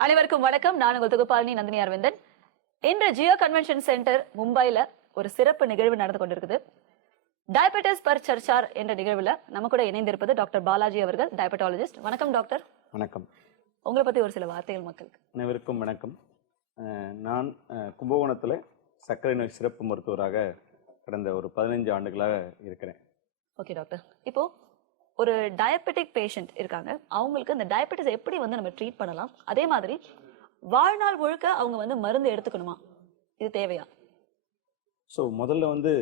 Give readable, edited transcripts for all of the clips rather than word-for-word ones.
அனைவருக்கும் வணக்கம். நான் உங்கள் தொகுப்பாளினி நந்தினி அரவிந்தன். இன்று ஜியோ கன்வென்ஷன் சென்டர் மும்பைல ஒரு சிறப்பு நிகழ்வு நடந்து கொண்டிருக்குது. டயபெட்டிஸ் பர் சர்ச்சார் என்ற நிகழ்வுல நம்ம கூட இணைந்திருப்பது டாக்டர் பாலாஜி அவர்கள், டயபெட்டாலஜிஸ்ட். வணக்கம் டாக்டர். வணக்கம். உங்களை பத்தி ஒரு சில வார்த்தைகள் மக்களுக்கு. அனைவருக்கும் வணக்கம். நான் கும்பகோணத்தில் சர்க்கரை நோய் சிறப்பு மருத்துவராக கடந்த ஒரு 15 ஆண்டுகளாக இருக்கிறேன். ஓகே டாக்டர், இப்போ ஒரு டயபெட்டிக் பேஷண்ட் இருக்காங்க, அவங்களுக்கு இந்த டயபெட்டிஸ் எப்படி நம்ம ட்ரீட் பண்ணலாம், அதே மாதிரி வாழ்நாள் முழுக்க அவங்க மருந்து எடுத்துக்கணுமா, இது தேவையா? ஸோ முதல்ல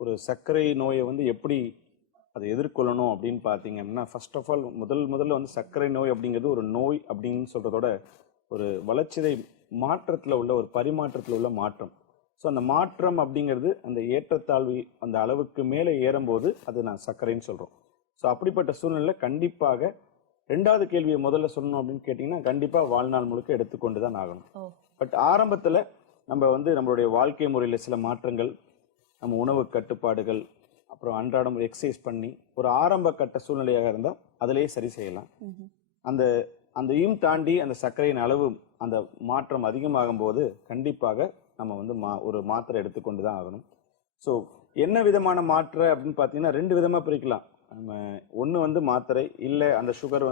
ஒரு சர்க்கரை நோயை எப்படி அதை எதிர்கொள்ளணும் அப்படின்னு பார்த்தீங்கன்னா, ஃபர்ஸ்ட் ஆஃப் ஆல் முதல்ல சர்க்கரை நோய் அப்படிங்கிறது ஒரு நோய் அப்படின்னு சொல்கிறதோட ஒரு வளர்ச்சிதை மாற்றத்தில் உள்ள ஒரு பரிமாற்றத்தில் உள்ள மாற்றம். ஸோ அந்த மாற்றம் அப்படிங்கிறது அந்த ஏற்றத்தாழ்வு அந்த அளவுக்கு மேலே ஏறும்போது அது நான் சர்க்கரைன்னு சொல்கிறோம். ஸோ அப்படிப்பட்ட சூழ்நிலை கண்டிப்பாக 2வது கேள்வியை முதல்ல சொல்லணும் அப்படின்னு கேட்டிங்கன்னா, கண்டிப்பாக வாழ்நாள் முழுக்க எடுத்துக்கொண்டு தான் ஆகணும். பட் ஆரம்பத்தில் நம்ம நம்மளுடைய வாழ்க்கை முறையில் சில மாற்றங்கள், நம்ம உணவு கட்டுப்பாடுகள், அப்புறம் அன்றாடம் எக்ஸசைஸ் பண்ணி ஒரு ஆரம்ப கட்ட சூழ்நிலையாக இருந்தால் அதிலேயே சரி செய்யலாம். அதையும் தாண்டி அந்த சர்க்கரையின் அளவு அந்த மாற்றம் அதிகமாகும் போது கண்டிப்பாக நம்ம ஒரு மாத்திரை எடுத்துக்கொண்டு தான் ஆகணும். ஸோ என்ன விதமான மாத்திரை அப்படின்னு பார்த்தீங்கன்னா 2 விதமாக பிரிக்கலாம். நம்ம ஒன்று மாத்திரை, இல்லை அந்த சுகர்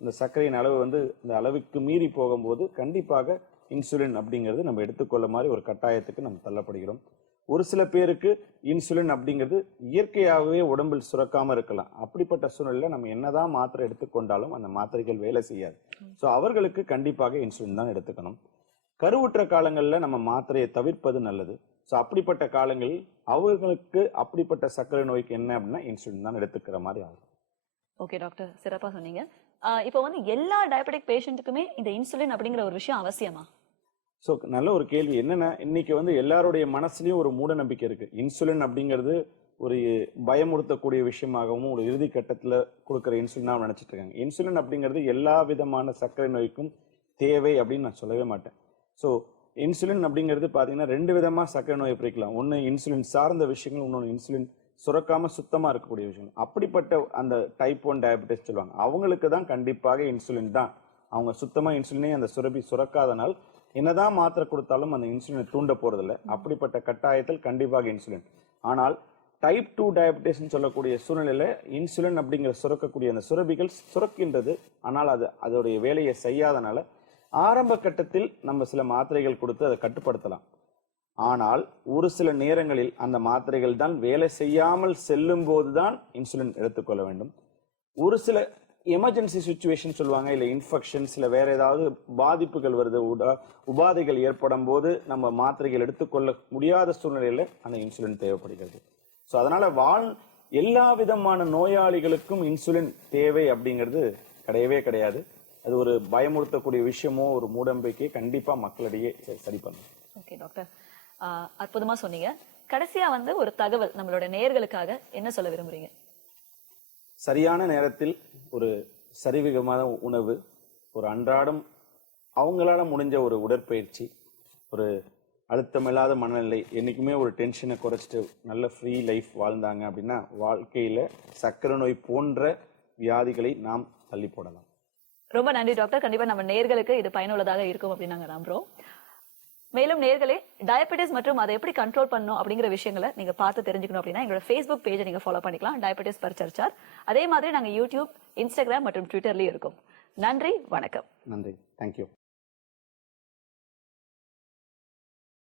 இந்த சர்க்கரையின் அளவு இந்த அளவுக்கு மீறி போகும்போது கண்டிப்பாக இன்சுலின் அப்படிங்கிறது நம்ம எடுத்துக்கொள்ள மாதிரி ஒரு கட்டாயத்துக்கு நம்ம தள்ளப்படுகிறோம். ஒரு சில பேருக்கு இன்சுலின் அப்படிங்கிறது இயற்கையாகவே உடம்பில் சுரக்காமல் இருக்கலாம். அப்படிப்பட்ட சூழ்நிலையில் நம்ம என்னதான் மாத்திரை எடுத்துக்கொண்டாலும் அந்த மாத்திரைகள் வேலை செய்யாது. ஸோ அவர்களுக்கு கண்டிப்பாக இன்சுலின் தான் எடுத்துக்கணும். கருவுற்ற காலங்களில் நம்ம மாத்திரையை தவிர்ப்பது நல்லது. ஸோ அப்படிப்பட்ட காலங்களில் அவர்களுக்கு அப்படிப்பட்ட சர்க்கரை நோய்க்கு என்ன அப்படின்னா இன்சுலின் தான் எடுத்துக்கிற மாதிரி ஆகும். ஓகே டாக்டர், சிறப்பாக சொன்னீங்க. இப்போ எல்லா டயபெட்டிக் பேஷண்ட்டுக்குமே இந்த இன்சுலின் அப்படிங்கிற ஒரு விஷயம் அவசியமா? ஸோ நல்ல ஒரு கேள்வி. என்னன்னா, இன்னைக்கு எல்லாருடைய மனசுலயும் ஒரு மூட நம்பிக்கை இருக்கு. இன்சுலின் அப்படிங்கிறது ஒரு பயமுறுத்தக்கூடிய விஷயமாகவும் ஒரு இறுதி கட்டத்தில் கொடுக்குற இன்சுலினா நினைச்சிட்டு இருக்காங்க. இன்சுலின் அப்படிங்கிறது எல்லா விதமான சர்க்கரை நோய்க்கும் தேவை அப்படின்னு நான் சொல்லவே மாட்டேன். ஸோ இன்சுலின் அப்படிங்கிறது பார்த்தீங்கன்னா 2 விதமாக சர்க்கரை நோயை பிரிக்கலாம். ஒன்று இன்சுலின் சார்ந்த விஷயங்கள், இன்னொன்று இன்சுலின் சுரக்காம சுத்தமாக இருக்கக்கூடிய விஷயங்கள். அப்படிப்பட்ட அந்த டைப் 1 டயபெட்டிஸ் சொல்லுவாங்க, அவங்களுக்கு தான் கண்டிப்பாக இன்சுலின் தான். அவங்க சுத்தமாக இன்சுலினே அந்த சுரக்காதனால் என்னதான் மாத்திரை கொடுத்தாலும் அந்த இன்சுலினை தூண்ட போறதில்லை. அப்படிப்பட்ட கட்டாயத்தில் கண்டிப்பாக இன்சுலின். ஆனால் டைப் 2 டயபெட்டிஸ் சொல்லக்கூடிய சூழ்நிலையில இன்சுலின் அப்படிங்கிற சுரக்கக்கூடிய அந்த சுரபிகள் சுரக்கின்றது. ஆனால் அதோடைய வேலையை செய்யாதனால ஆரம்ப கட்டத்தில் நம்ம சில மாத்திரைகள் கொடுத்து அதை கட்டுப்படுத்தலாம். ஆனால் ஒரு சில நேரங்களில் அந்த மாத்திரைகள் தான் வேலை செய்யாமல் செல்லும் போதுதான் இன்சுலின் எடுத்துக்கொள்ள வேண்டும். ஒரு சில எமர்ஜென்சி சுச்சுவேஷன் சொல்லுவாங்க, இல்லை இன்ஃபெக்ஷன்ஸ், இல்லை வேற ஏதாவது பாதிப்புகள் வருது, உபாதைகள் ஏற்படும் போது நம்ம மாத்திரைகள் எடுத்துக்கொள்ள முடியாத சூழ்நிலையில அந்த இன்சுலின் தேவைப்படுகிறது. ஸோ அதனால எல்லா விதமான நோயாளிகளுக்கும் இன்சுலின் தேவை அப்படிங்கிறது கிடையவே கிடையாது. அது ஒரு பயமுறுத்தக்கூடிய விஷயமோ ஒரு மூடநம்பிக்கை கண்டிப்பா மக்களிடையே சரி பண்ணும். ஓகே டாக்டர், அற்புதமா சொன்னீங்க. கடைசியா ஒரு தகவல் நம்மளோட நேயர்களுக்காக என்ன சொல்ல விரும்புறீங்க? சரியான நேரத்தில் ஒரு சரிவிகமான உணவு, ஒரு அன்றாடம் அவங்களால முடிஞ்ச ஒரு உடற்பயிற்சி, ஒரு அழுத்தமில்லாத மனநிலை, என்னைக்குமே ஒரு டென்ஷனை குறைச்சிட்டு நல்ல ஃப்ரீ லைஃப் வாழ்ந்தாங்க அப்படின்னா வாழ்க்கையில சர்க்கரை நோய் போன்ற வியாதிகளை நாம் தள்ளி போடலாம். ரொம்ப நன்றி டாக்டர். கண்டிப்பா நம்ம நேயர்களுக்கு இது பயனுள்ளதாக இருக்கும் அப்படின்னு நாங்க நம்புறோம். மேலும் நேயர்களே, டயபெட்டிஸ் மற்றும் அதை எப்படி கண்ட்ரோல் பண்ணணும் அப்படிங்கிற விஷயங்களை நீங்க பார்த்து தெரிஞ்சுக்கணும் அப்படின்னா எங்களோட ஃபேஸ்புக் பேஜை நீங்க ஃபாலோ பண்ணிக்கலாம், டயபெட்டிஸ் பர் சர்ச்சார். அதே மாதிரி நாங்க யூடியூப், இன்ஸ்டாகிராம் மற்றும் ட்விட்டர்லயும் இருக்கும். நன்றி, வணக்கம். நன்றி, தேங்க்யூ.